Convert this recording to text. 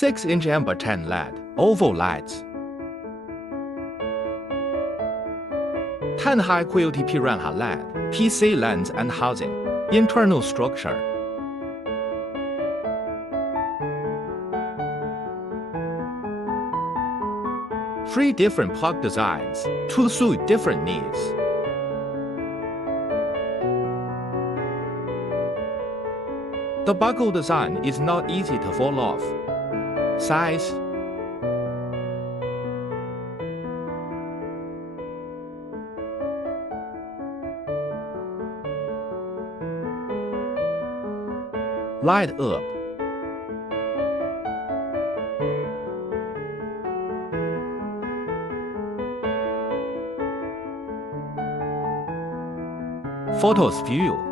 6-inch amber 10 LED, oval lights. 10 high-quality Piranha LED, PC lens and housing, internal structure. Three different plug designs to suit different needs. The buckle design is not easy to fall off. Size, light up, photos view.